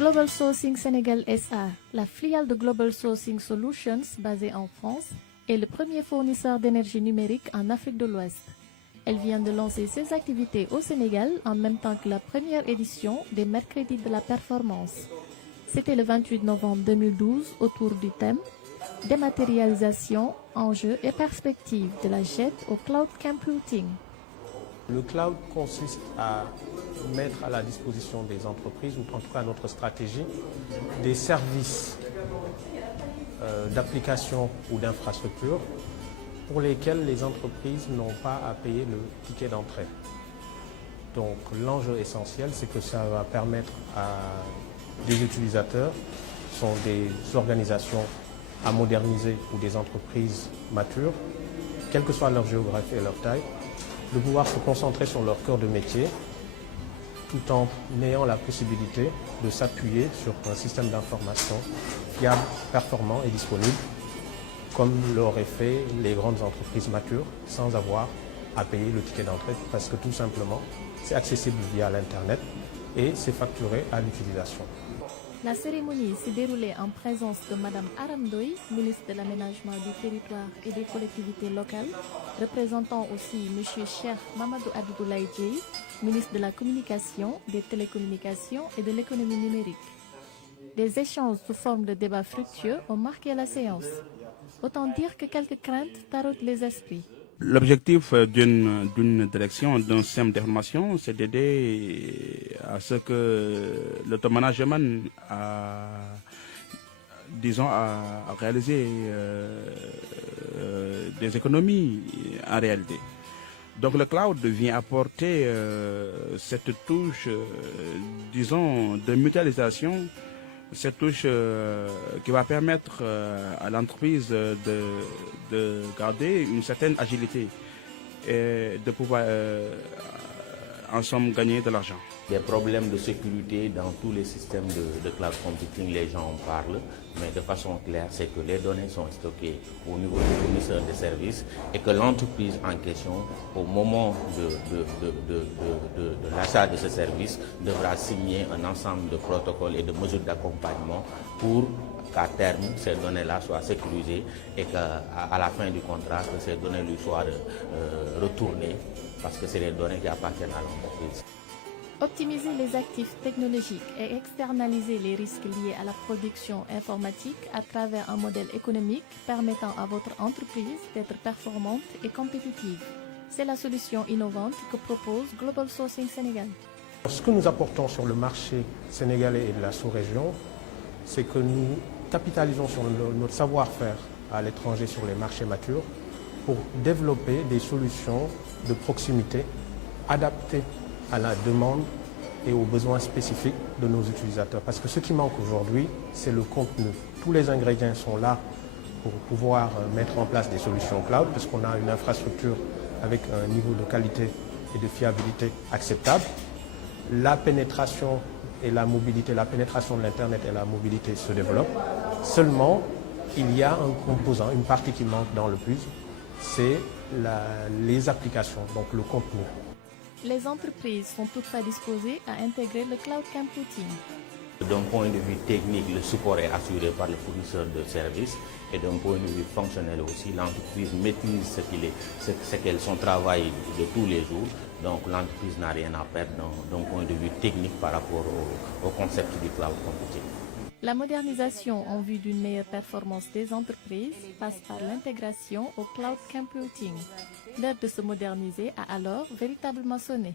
Global Sourcing Sénégal SA, la filiale de Global Sourcing Solutions basée en France, est le premier fournisseur d'énergie numérique en Afrique de l'Ouest. Elle vient de lancer ses activités au Sénégal en même temps que la première édition des Mercredis de la Performance. C'était le 28 novembre 2012 autour du thème Dématérialisation, enjeux et perspectives de la JET au cloud computing. Le cloud consiste à mettre à la disposition des entreprises, ou en tout cas notre stratégie, des services d'application ou d'infrastructure pour lesquels les entreprises n'ont pas à payer le ticket d'entrée. Donc l'enjeu essentiel, c'est que ça va permettre à des utilisateurs, qui sont des organisations à moderniser ou des entreprises matures, quelle que soit leur géographie et leur taille, de pouvoir se concentrer sur leur cœur de métier tout en ayant la possibilité de s'appuyer sur un système d'information fiable, performant et disponible, comme l'auraient fait les grandes entreprises matures, sans avoir à payer le ticket d'entrée, parce que tout simplement, c'est accessible via l'Internet et c'est facturé à l'utilisation. La cérémonie s'est déroulée en présence de Mme Aram Ndoye, ministre de l'Aménagement du Territoire et des collectivités locales, représentant aussi M. Cheikh Mamadou Abdoulaye Dièye, ministre de la Communication, des Télécommunications et de l'Économie numérique. Des échanges sous forme de débats fructueux ont marqué la séance. Autant dire que quelques craintes tarautent les esprits. L'objectif d'une direction, d'un système d'information, c'est d'aider à ce que l'automanagement a réalisé des économies en réalité. Donc le cloud vient apporter cette touche, disons, de mutualisation, cette touche qui va permettre à l'entreprise de garder une certaine agilité et de pouvoir en somme gagner de l'argent. Des problèmes de sécurité dans tous les systèmes de cloud computing, les gens en parlent, mais de façon claire, c'est que les données sont stockées au niveau du fournisseur de services et que l'entreprise en question, au moment de l'achat de ce service, devra signer un ensemble de protocoles et de mesures d'accompagnement pour qu'à terme, ces données-là soient sécurisées et qu'à la fin du contrat, que ces données lui soient retournées parce que c'est les données qui appartiennent à l'entreprise. Optimiser les actifs technologiques et externaliser les risques liés à la production informatique à travers un modèle économique permettant à votre entreprise d'être performante et compétitive. C'est la solution innovante que propose Global Sourcing Sénégal. Ce que nous apportons sur le marché sénégalais et de la sous-région, c'est que nous capitalisons sur notre savoir-faire à l'étranger sur les marchés matures pour développer des solutions de proximité adaptées à la demande et aux besoins spécifiques de nos utilisateurs. Parce que ce qui manque aujourd'hui, c'est le contenu. Tous les ingrédients sont là pour pouvoir mettre en place des solutions cloud, parce qu'on a une infrastructure avec un niveau de qualité et de fiabilité acceptable. La pénétration et la mobilité, la pénétration de l'Internet et la mobilité se développent. Seulement, il y a un composant, une partie qui manque dans le puzzle, c'est les applications, donc le contenu. Les entreprises sont toutefois disposées à intégrer le cloud computing. D'un point de vue technique, le support est assuré par le fournisseur de services et d'un point de vue fonctionnel aussi, l'entreprise maîtrise ce qu'est son travail de tous les jours. Donc l'entreprise n'a rien à perdre d'un point de vue technique par rapport au concept du cloud computing. La modernisation en vue d'une meilleure performance des entreprises passe par l'intégration au cloud computing. L'heure de se moderniser a alors véritablement sonné.